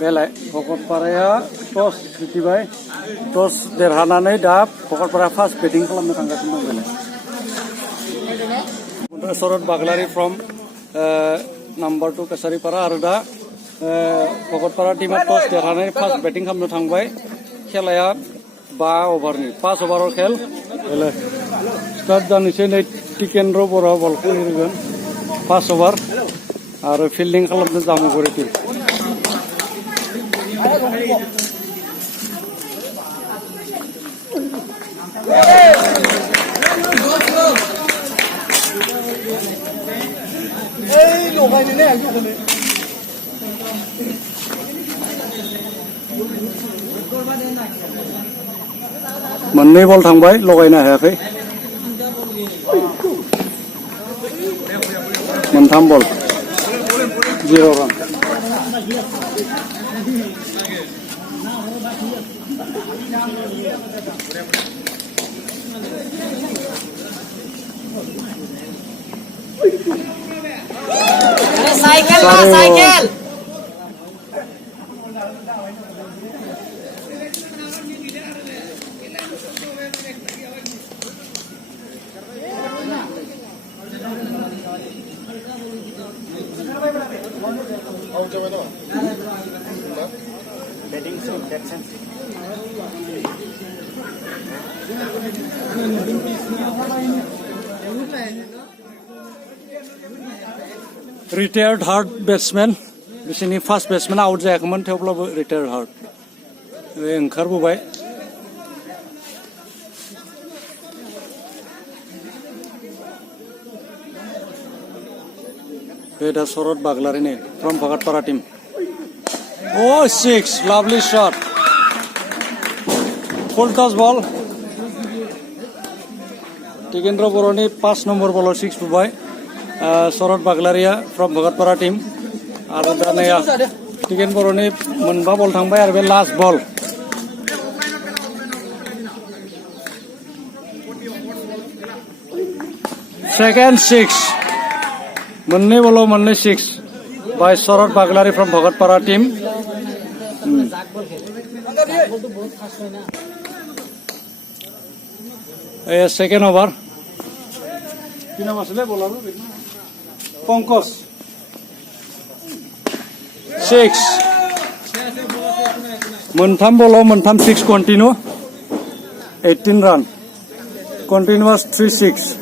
बेलाय भकतपाराया टस जितिबाय टस देरहानानै दा भकतपारा फार्स्ट बेटिं खालामनो थांगासिनो दं बेलाय शरद बाग्लारि फ्रम नाम्बार 2 कासारिपारा आरो दा भकतपारा टीमा टस देरहानानै फार्स्ट बेटिं खालामनो थांबाय खेलाया 5 अभारनि 5 अभाराव खेल बेलाय स्टार्ट जानोसै नै टिकेन्द्र बर' बलखौ होगोन 5 अभार आरो फिल्डिं खालामनो जामुगुरि टीम मोननै बल थांबाय लगायनो हायाखै मोनथाम बल 0 रान साइकिल ना साइकिल रिटायार्ड हार्ड बेट्समेन बिसोरनि फार्स्ट बेट्समेन आउट जायाखैमोन थेवब्लाबो रिटायार्ड हार्ड ओंखारबोबाय बे दा शरद बाग्लारिनि from Bhaktapara team Oh, 6 lovely shot full toss ball Tikendra बर'नि 5 नम्बर बलाव 6 बुबाय शरद बाग्लारिया फ्रम भकतपारा टीम आरो दा नै टिकेन्द्र बर'नि मोनबा बल थांबाय आरो बे लास्ट बल सेकेन्ड 6 मोननै बलाव मोननै 6 बाय शरद बाग्लारि from Bhaktapara team second over কি নাম আসলে বলার পঙ্কজ 6 मोनथाम बलाव मोनथाम 6 कन्टिन्यू 18 रान कन्टिन्यूअस 3-6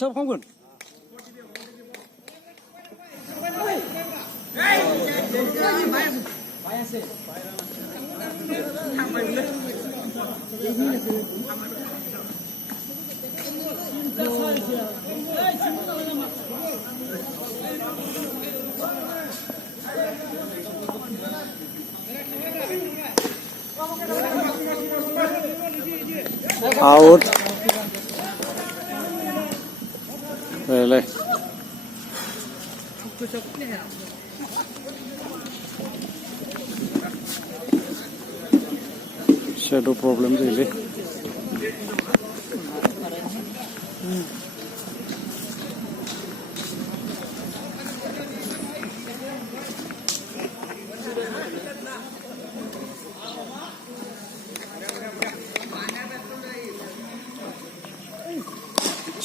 सब खालामगोन out Really? Shadow problems really.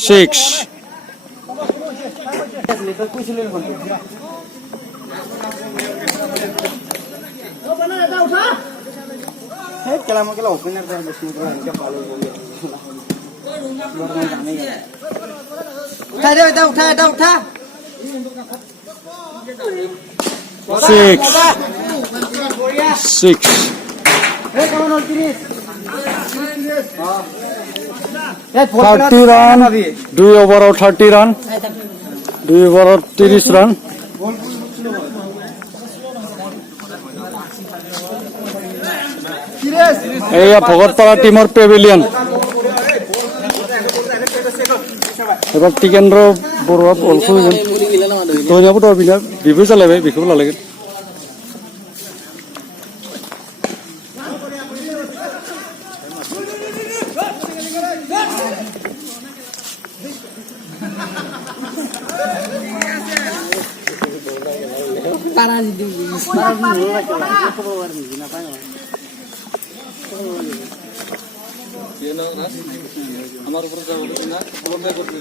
Six. Six. 30 run. 2 over 30 run. 2 over 30 run. এই ভকতপাৰা টিমৰ পেভিলিয়ন এবার টিকেন্দ্র বড়ুয়া বলছো ধনিয়া পটর বিনা বিভু চালাবে বিখুব লাগে আমার উপরে যাবো না বন্ধ করতে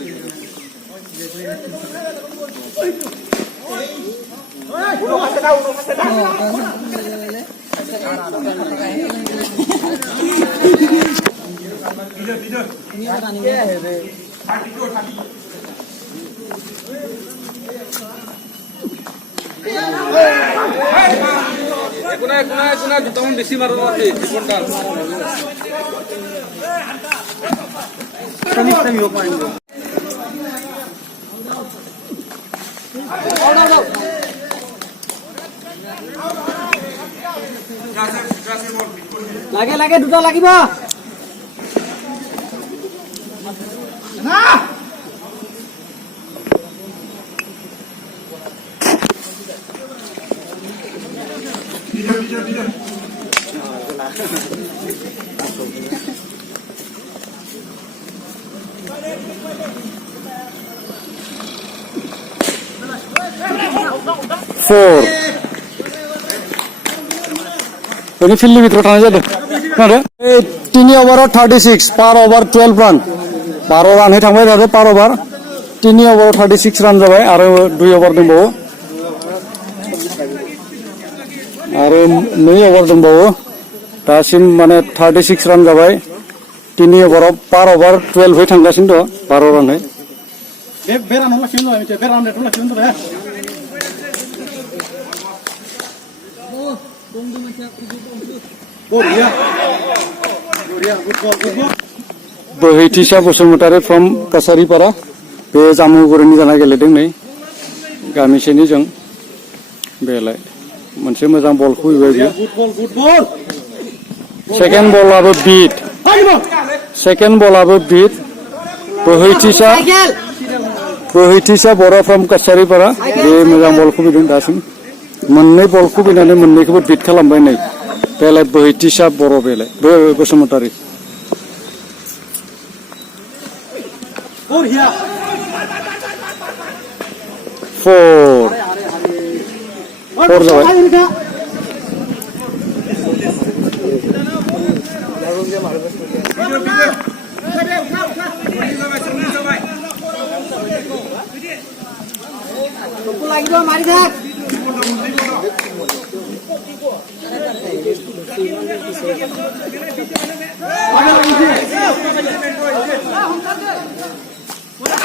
তখন বেশি মারো লাগে লাগে দুটা লাগিব Four. Ini field ভিতরে টানা যাবে না 3 ওভার 36 পার ওভার 12 রান 12 রান হয়ে থাকবে দাদা পার ওভার 3 ওভার 36 রান যাবে আর 2 ওভার দंबावो আর 9 ওভার दंबावो दासिम माने 36 रान जाबाय 3 ओभाराव पार ओभार 12 হয়ে थांगासिनो दं 12 रान बे रान लाखिनो दं बे रान रेट लाखिनो दं बोहैथिसा बसुमतारी फ्रम कासारिपारा बे जामुगुरिनि जाना गेलेदों नै गामिसेनि जों बेलाय मोनसे मोजां बल खुबैबाय बियो सेकेन्ड बलाबो बिट सेकेन्ड बलाबो बिट बोहैथिसा बर' फ्रम कासारिपारा बे मोजां बल खुबैदों दासिम मोननै बल खुबैनानै मोननैखौबो बिट खालामबाय नै बेलाय बोहैथिसा बर' बेलाय बसुमतारी फोर जाबाय লাগিব মাৰি থাক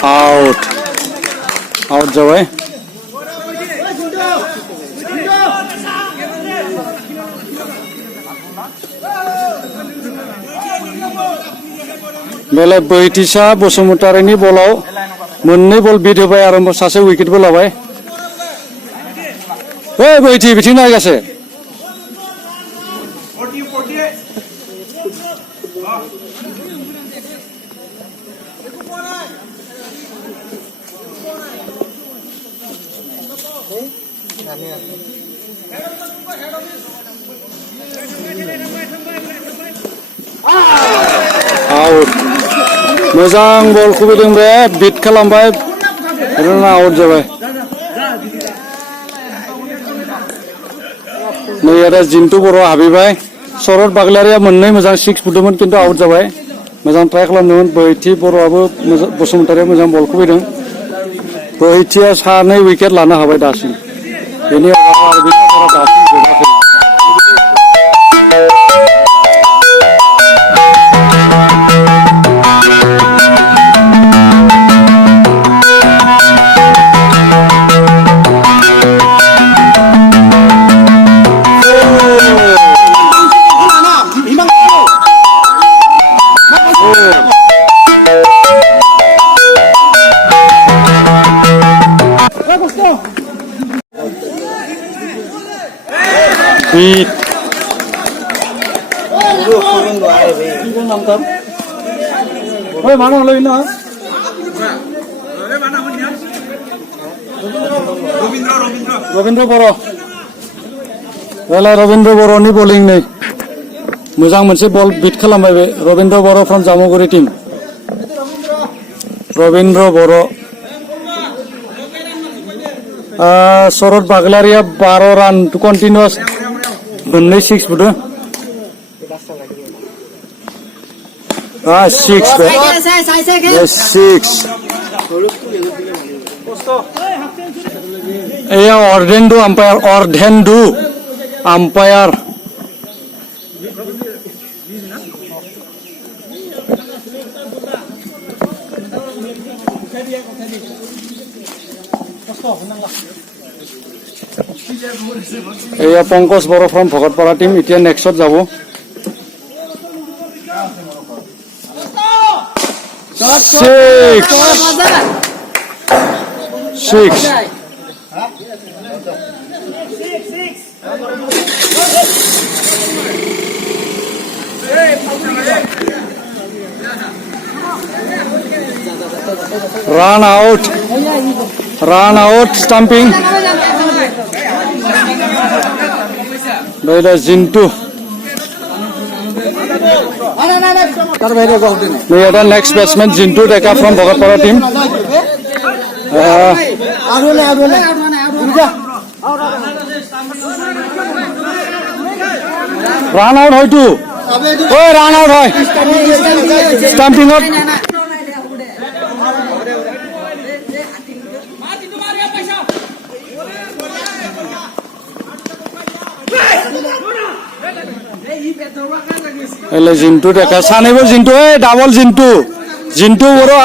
आउट आउट जाबाय बेलाय बोहैथिसा बसुमतारीनि बलाव मोननै बल बिट होबाय आरो सासे उइकेटबो लाबाय बोहैथि बिथिं नायगासे आउट मोजां बल खुबैदों बे बिट खालामबाय रना आउट जाबाय नै आरो जिन्तु बर' हाबैबाय शरद बाग्लारिया मोननै मोजां सिक्स बुदोंमोन किन्तु आउट जाबाय मोजां ट्राइ खालामदोंमोन बोहैथि बर'आबो बसुमतारीया मोजां बल खुबैदों बोहैथिया सानै उइकेट लानो हाबाय दासिम बेनि अभार दासिम जोबाखै Beat. Oi, mana lo ini? Robindra Boro. Well, Robindra Boro ni bowling nih. Mujang moनसे ball beat खालामबाय बे Robindra Boro from Jamuguri team. Ravindra बर' शरद बागलारिया 12 रान कन्टिनिउस मोननै 6 बुदों 6 बे 6 एया अर्धेन्दु आम्पायर एया पंकज बर' फ्रम भगतपारा टीम इतिया नेक्स्टत जाबो six run out stamping Bela Zintu we are the next batsman Zintu Deka from Bhagatpara team run out hoy tu oi run out hoy stamping out ele Zintu Deka sanebo Zintu double Zintu Boro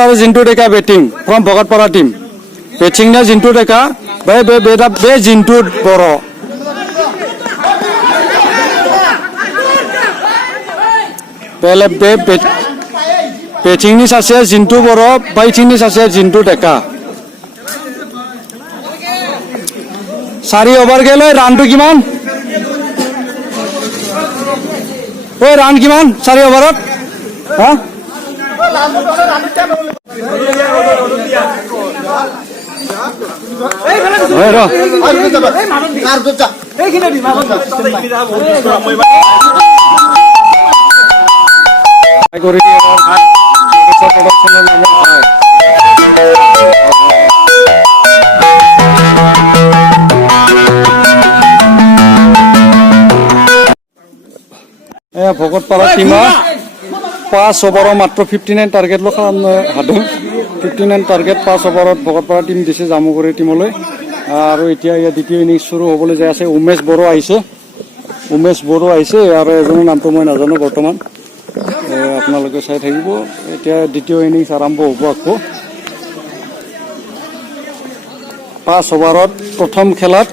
aro Zintu Deka batting from Bhagatpara team pitching na Zintu Deka be Zintu Boro pele pitching ni sase Zintu Boro batting ni sase Zintu Deka 4 over gelo run to kiman oi run kiman 4 over ot ha oi ro kori production number 5 Bhagatpara team 5 over মাত্র 59 target ল খালামनो हादों 59 target 5 over Bhagatpara team দিছে জামুগুৰি টিমলৈ আৰু এতিয়া ইয়া দ্বিতীয় innings শুরু হবলৈ যায় আছে উমেশ বড়ো আইছে আৰু এজনৰ নামটো মই নাজানো বৰ্তমান আপোনালোকে চাই থাকিব এতিয়া দ্বিতীয় ইনিংস আৰম্ভ হ'ব আকৌ 5 ওভাৰত প্ৰথম খেলাত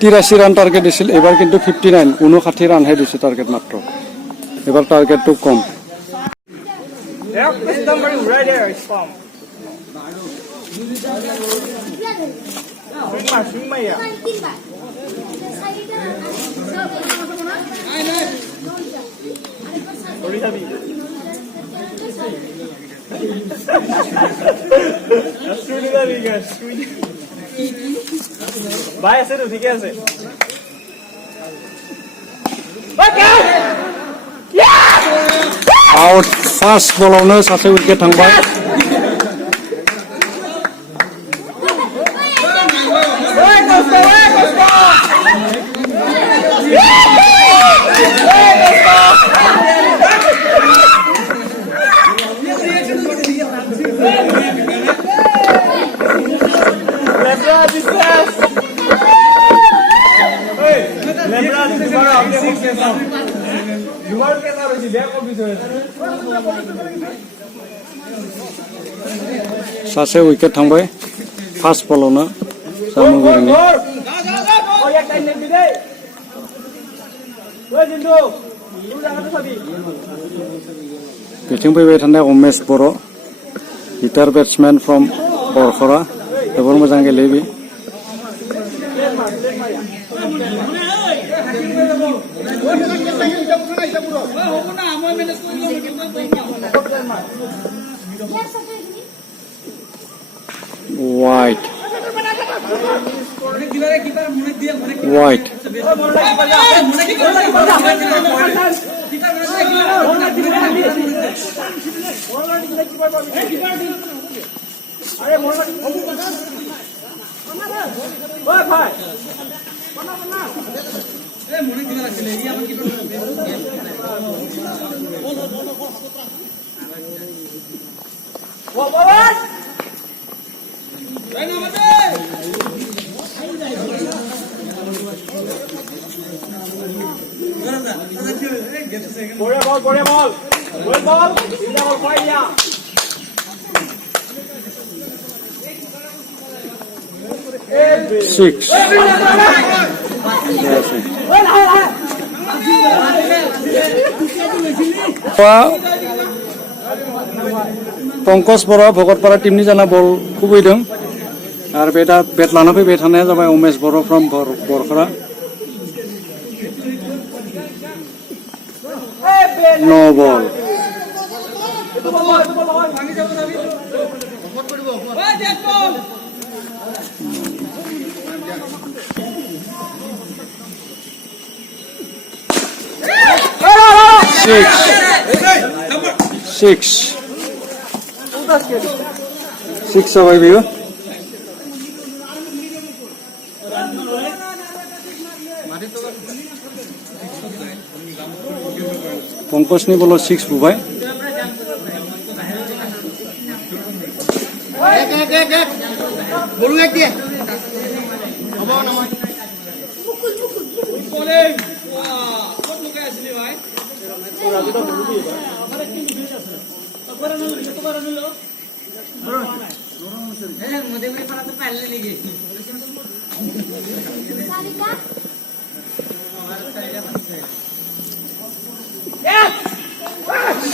83 রান টার্গেট দিছিল এবাৰ কিন্তু 59 রান হে দিছে টার্গেট মাত্র এবাৰ টার্গেটটো কম ভাই আছে তো ঠিক আছে আউট ফার্স্ট বলাवनो सासे উইকেট थांबाय सासे उइकेट थांबाय फार्स्ट बलावनो जामुगुरिनि बिथिं फैबाय थानाय उमेश बर' हिटार बेट्समेन फ्रम बरखरा जोबोर मोजां गेलेयो White. Bora ball, bora ball. Bora ball. India ball, fight ya. Six. Pankaj बर' भगतपारा टीमनि जाना बल खुबैदों आरो बे दा बेट लाना फैबाय थानाया जाबाय उमेश बर' फ्रम बरखरा नो बल सिक्स जाबाय बेयो पंकजनि बलाव six बुबाय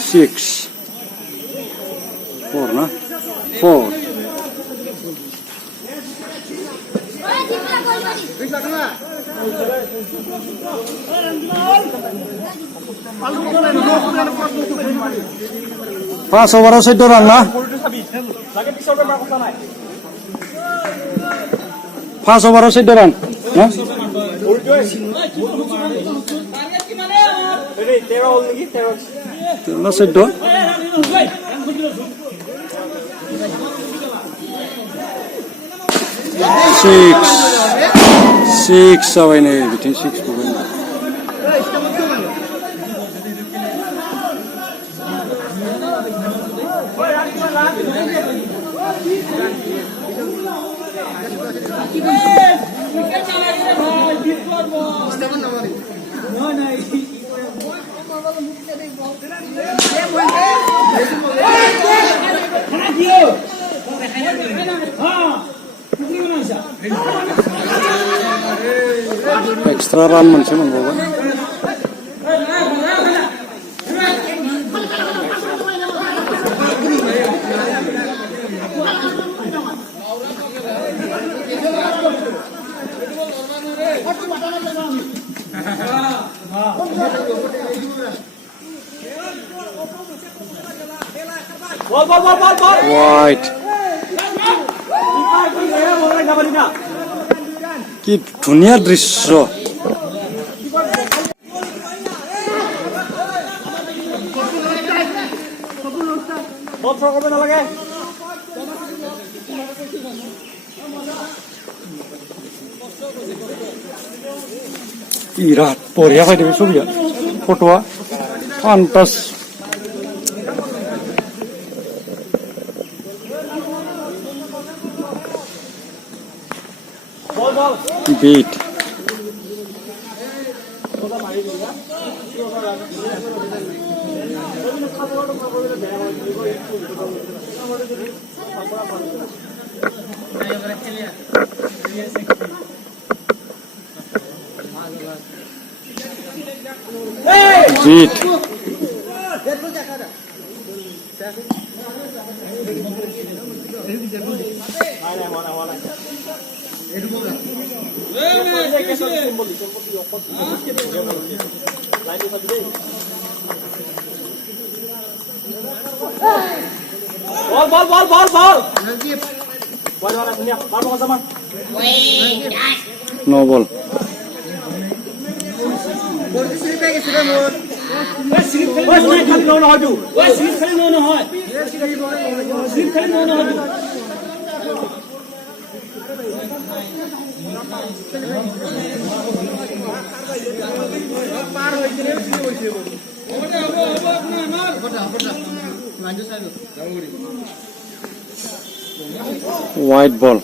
Six. Four, na? Four. Pass over 14 run na? Pass over 14 run. Na? Terus 14. Six जाबाय नै बिथिं 6 बुबाय एक्सट्रा रान मोनसे मोनबावबाय White. কি ধুনীয়া দৃশ্য বিরাট বঢ়িয়া পাই দিবি Chhabiya ফটোয়া ফান্টাস beat beat no ball খালি ন নহয়তো চিৰিজ খালি ন নহয় চিৰিজ খালি ন নহয়তো white ball.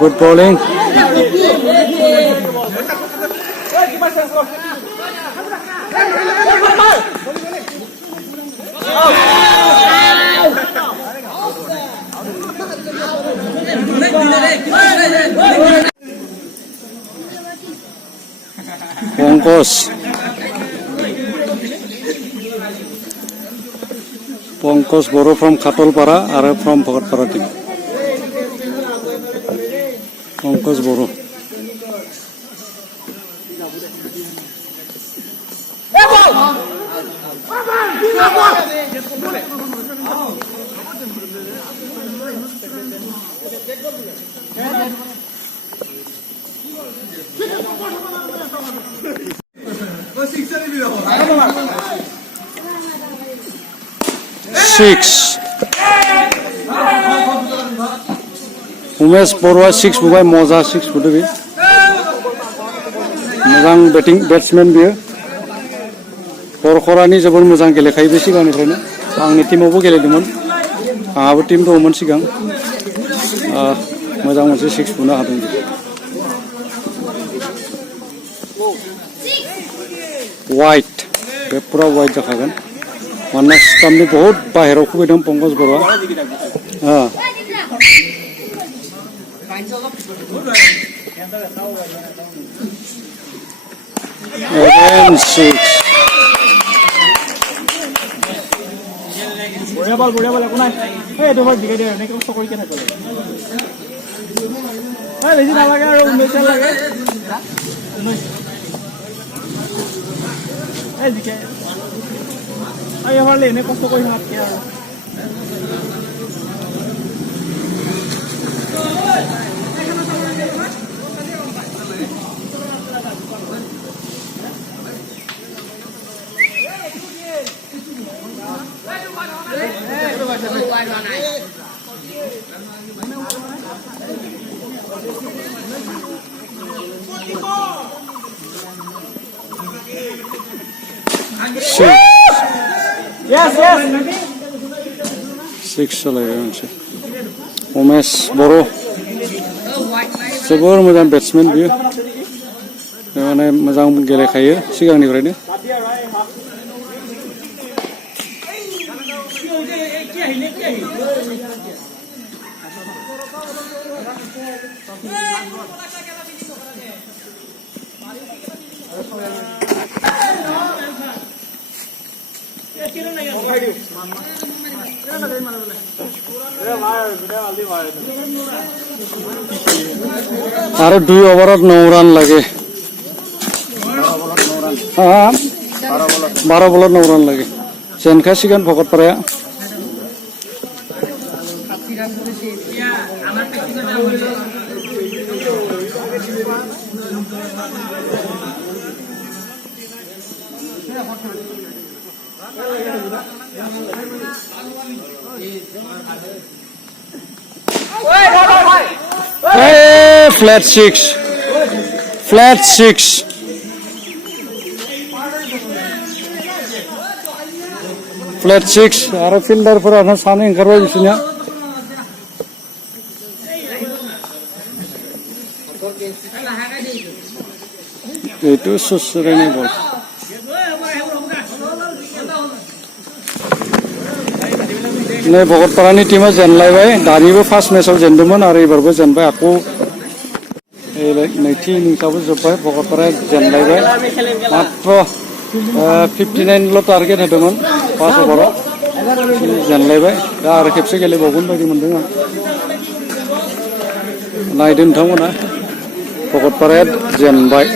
Good bowling. Pongkos Boro from Khatolpara or from Bhokatpara team. Pongkos Boro. Six. Umesh Borwa 6 bubai moja 6 budebi. Mojang batsman biyo. Korkorani jobor mojang gelekai be siganifraino. Angni teamaवबो गेलेदोंमोन. आंहाबो team दंमोन सिगां. मोजां मोनसे 6 बुनो हादों. White. बे पुरा white जाखागोन. मानोना स्टाम्पनि बहुत बाहेराव खुबैदों पंकज बर'आ বঢ়িয়া বল একো নাই এই দুবাৰ দিকে দিয়ে এনেকৈ চকৰি কেনে কৰে এই বেছি নালাগে আৰু 19 লাগে এই দিকে ay emarle ne কষ্ট কৰি হাতকে আৰু Yes. 6 चलायो उमेश बर' जोबोर मोजां बेट्समेन बियो माने मोजां गेलेखायो सिगांनिफ्रायनो आरो 2 ओभारत 9 रान लागे 12 बलत 9 रान लागे जेनखासिगोन भकतपाराया Hey, flat 6 flat 6 आरो फिल्डारफोरा सानै ओंखारबाय बिसोरनिया itu susurannya bol नै भकतपारानि टीमा जेनलायबाय दानिबो फार्स्ट मेचआव जेनदोंमोन आरो एबारबो जेनबाय आकु नैथि इनिंसआबो जोबबाय भकतपाराया जेनलायबाय मात्र 59 ल टार्गेट होदोंमोन फार्स्ट ओभाराव जेनलायबाय दा आरो खेबसे गेलेबावगोन बायदि मोनदों आं नायदो नोंथांमोना भकतपाराया जेनबाय